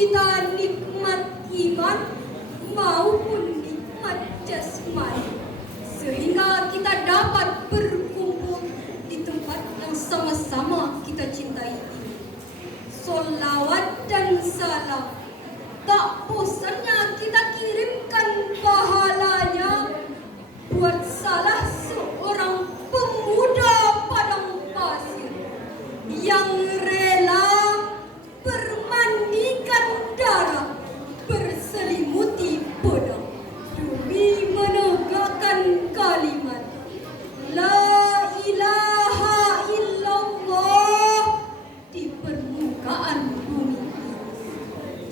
kita nikmat iman maupun nikmat jasmani, sehingga kita dapat berkumpul di tempat yang sama-sama kita cintai ini. Solawat dan salam tak bosannya kita kirimkan pahalanya buat salah seorang pemuda padang pasir yang rela bermandikan darah, berselimuti pedang demi menegakkan kalimat La ilaha illallah di permukaan bumi.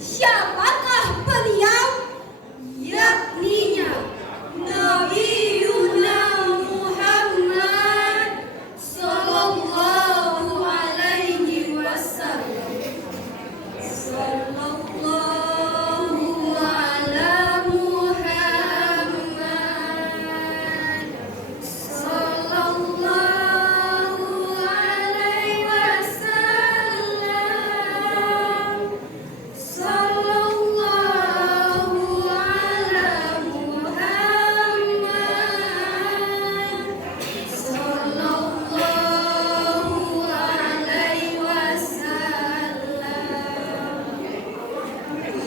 Siapakah beliau? Yakninya Nabiuna Muhammad sallallahu alaihi wasallam. Sallallahu ala Muhammad sallallahu alaihi wasallam. Sallallahu ala Muhammad sallallahu alaihi wasallam.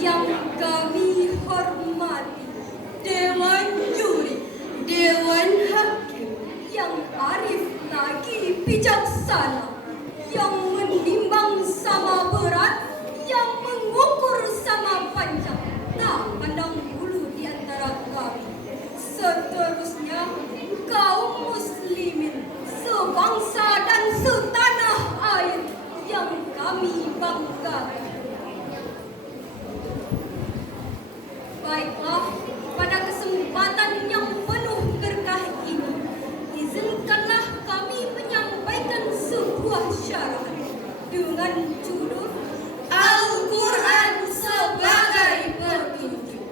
Yang kami hormati Dewan Juri, Dewan Hakim yang arif lagi bijaksana, yang menimbang sama berat, yang mengukur sama panjang, tak pandang bulu di antara kami. Seterusnya kaum muslimin sebangsa dan setanah air yang kami banggakan. Baiklah, pada kesempatan yang penuh berkah ini, izinkanlah kami menyampaikan sebuah syarat dengan judul Al-Quran sebagai petunjuk.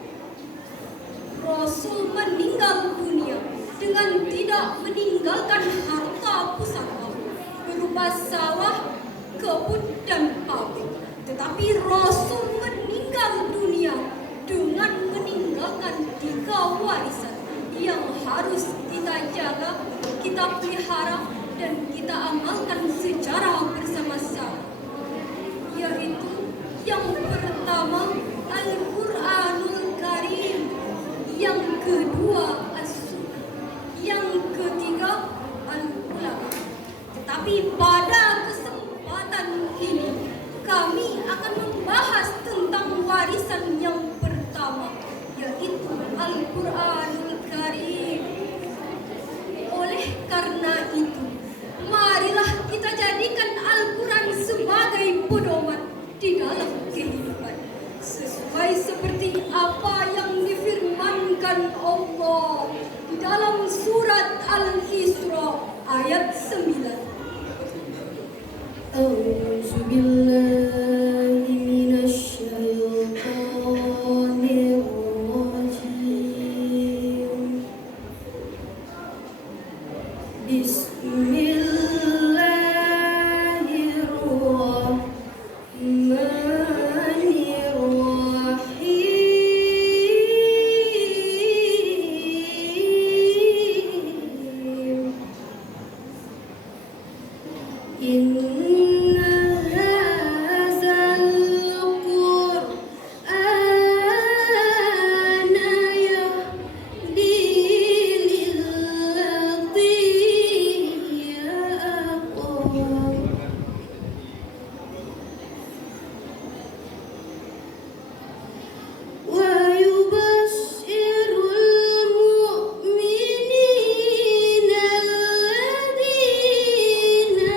Rasul meninggal dunia dengan tidak meninggalkan harta pusaka berupa sawah, kebun, dan pabrik. Tetapi Rasul meninggal dunia dengan meninggalkan 3 warisan yang harus kita jaga, kita pelihara, dan kita amalkan secara bersama-sama. Yaitu yang pertama Al-Quranul Karim, yang kedua As-Sunnah, yang ketiga Al-Ulama. Tetapi pada kesempatan ini kami akan membahas tentang warisan yang pertama, yaitu Al-Quranul Karim. Oleh karena itu, marilah kita jadikan Al-Quran sebagai pedoman di dalam kehidupan, sesuai seperti apa yang difirmankan Allah di dalam surat Al-Isra ayat 9. A'udzu billahi minasy syaithanir rajim. Bismillahirrahmanirrahim. Inna hadzal Qur'ana yahdi lillati hiya aqwam. Wa yubashshirul mu'minina alladhina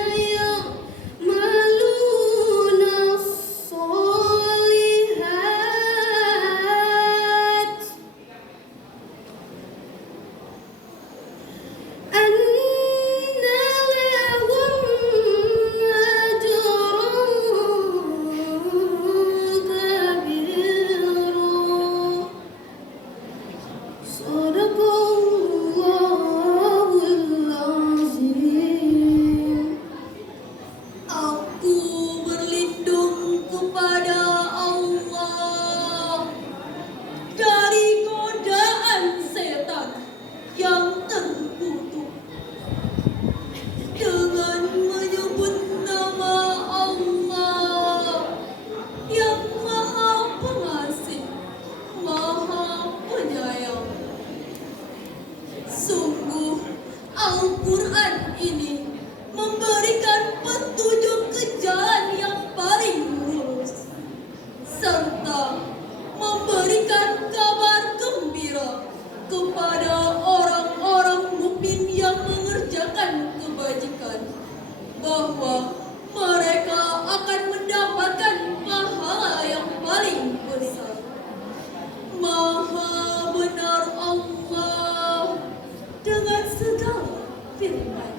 firman.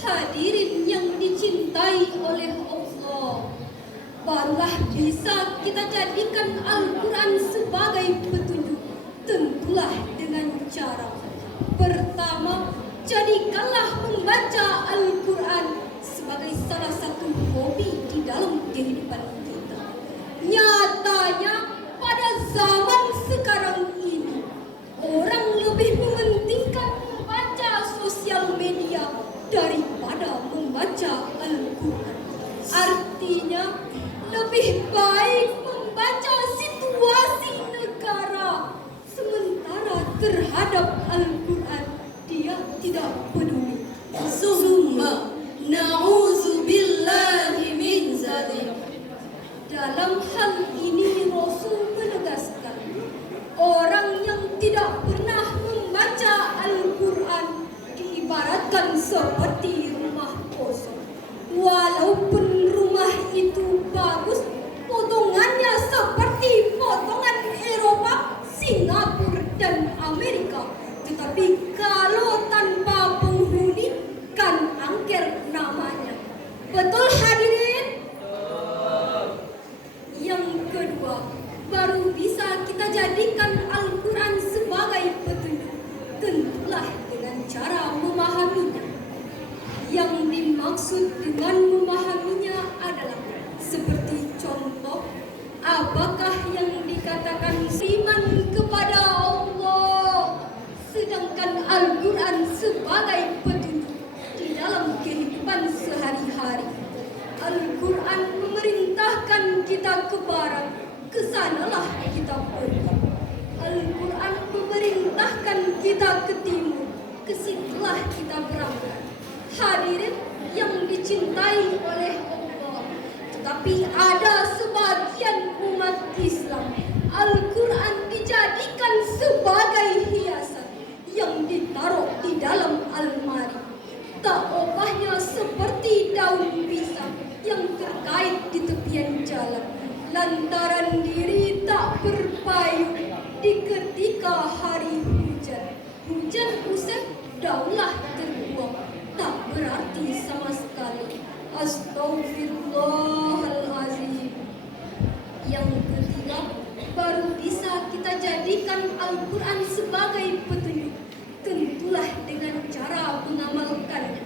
Hadirin yang dicintai oleh Allah, barulah bisa kita jadikan Al-Quran sebagai petunjuk. Tentulah dengan cara pertama, jadikanlah membaca Al-Quran sebagai salah satu hobi di dalam kehidupan kita. Nyatanya pada zaman sekarang ini, orang lebih mementingkan membaca sosial media daripada membaca Al-Quran. Artinya, lebih baik membaca situasi negara, sementara terhadap Al-Quran dia tidak peduli. Summa na'udzubillahi min zalik. Dalam hal ini Rasul menegaskan, orang yang tidak pernah membaca Al-Quran diibaratkan seperti rumah kosong. Walaupun rumah itu bagus, potongannya seperti potongan Eropa, Singapura, dan Amerika. Tetapi kalau tanpa penghuni, kan angker namanya. Betul hadirin? Yang kedua, baru bisa kita jadikan Al-Quran sebagai petunjuk. Tentulah dengan cara memahaminya. Yang dimaksud dengan memahaminya adalah seperti contoh, apakah yang dikatakan iman kepada Allah, sedangkan Al-Quran sebagai petunjuk di dalam kehidupan sehari-hari. Al-Quran memerintahkan kita ke barat, ke sanalah kita pergi. Al-Quran memerintahkan kita ke timur, ke situlah kita berangkat. Hadirin yang dicintai oleh Allah, tetapi ada sebagian umat Islam, Al-Quran dijadikan sebagai hiasan yang ditaruh di dalam almari. Tak ubahnya seperti daun pisang yang terkait di tepian jalan, lantaran diri tak berpayung di ketika hari hujan. Hujan usai, daunlah terbuang, tak berarti sama sekali. Astaghfirullahalazim. Yang ketiga, baru bisa kita jadikan Al-Quran sebagai petunjuk. Tentulah dengan cara mengamalkannya.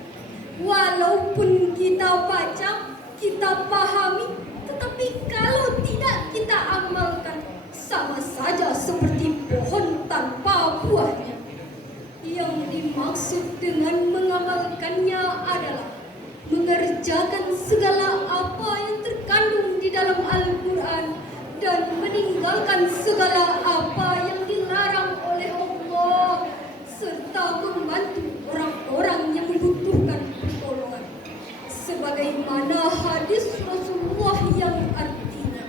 Walaupun kita baca, kita pahami, tetapi kalau tidak kita amalkan, sama saja seperti pohon tanpa buahnya. Yang dimaksud dengan mengamalkannya adalah mengerjakan segala apa yang terkandung di dalam Al-Quran dan meninggalkan segala apa yang dilarang oleh Allah, serta membantu orang-orang yang membutuhkan pertolongan. Sebagaimana hadis Rasulullah yang artinya,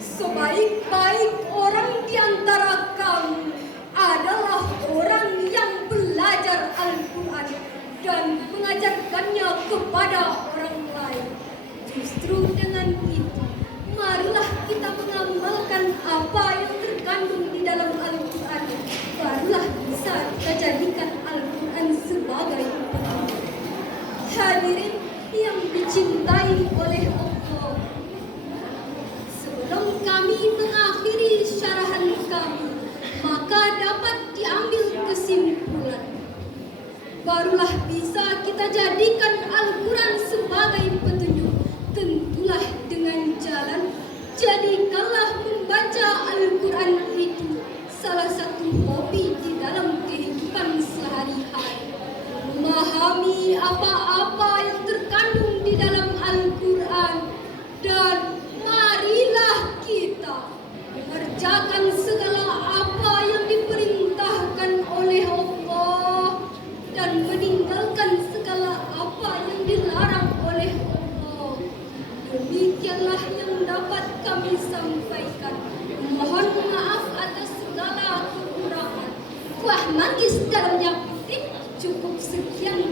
sebaik-baik orang di antara kamu adalah orang yang belajar Al-Quran dan mengajarkannya kepada orang lain. Justru dengan itu, marilah kita mengamalkan apa yang terkandung di dalam Al-Quran. Barulah bisa kita jadikan Al-Quran sebagai petunjuk. Hadirin yang dicintai oleh Allah, sebelum kami mengakhiri syarahan kami, maka dapat diambil kesimpulan. Barulah bisa kita jadikan Al-Quran sebagai petunjuk. Tentulah dengan jalan, jadikanlah membaca Al-Quran itu salah satu hobi di dalam kehidupan sehari-hari. Memahami apa-apa yang terkandung di dalam Al-Quran, dan marilah kita mengerjakan segala apa yang diperintahkan oleh Allah dan meninggalkan segala apa yang dilarang oleh Allah. Demikianlah yang dapat kami sampaikan. Mohon maaf atas segala kekurangan. Wah, manggis dalamnya putih. Cukup sekian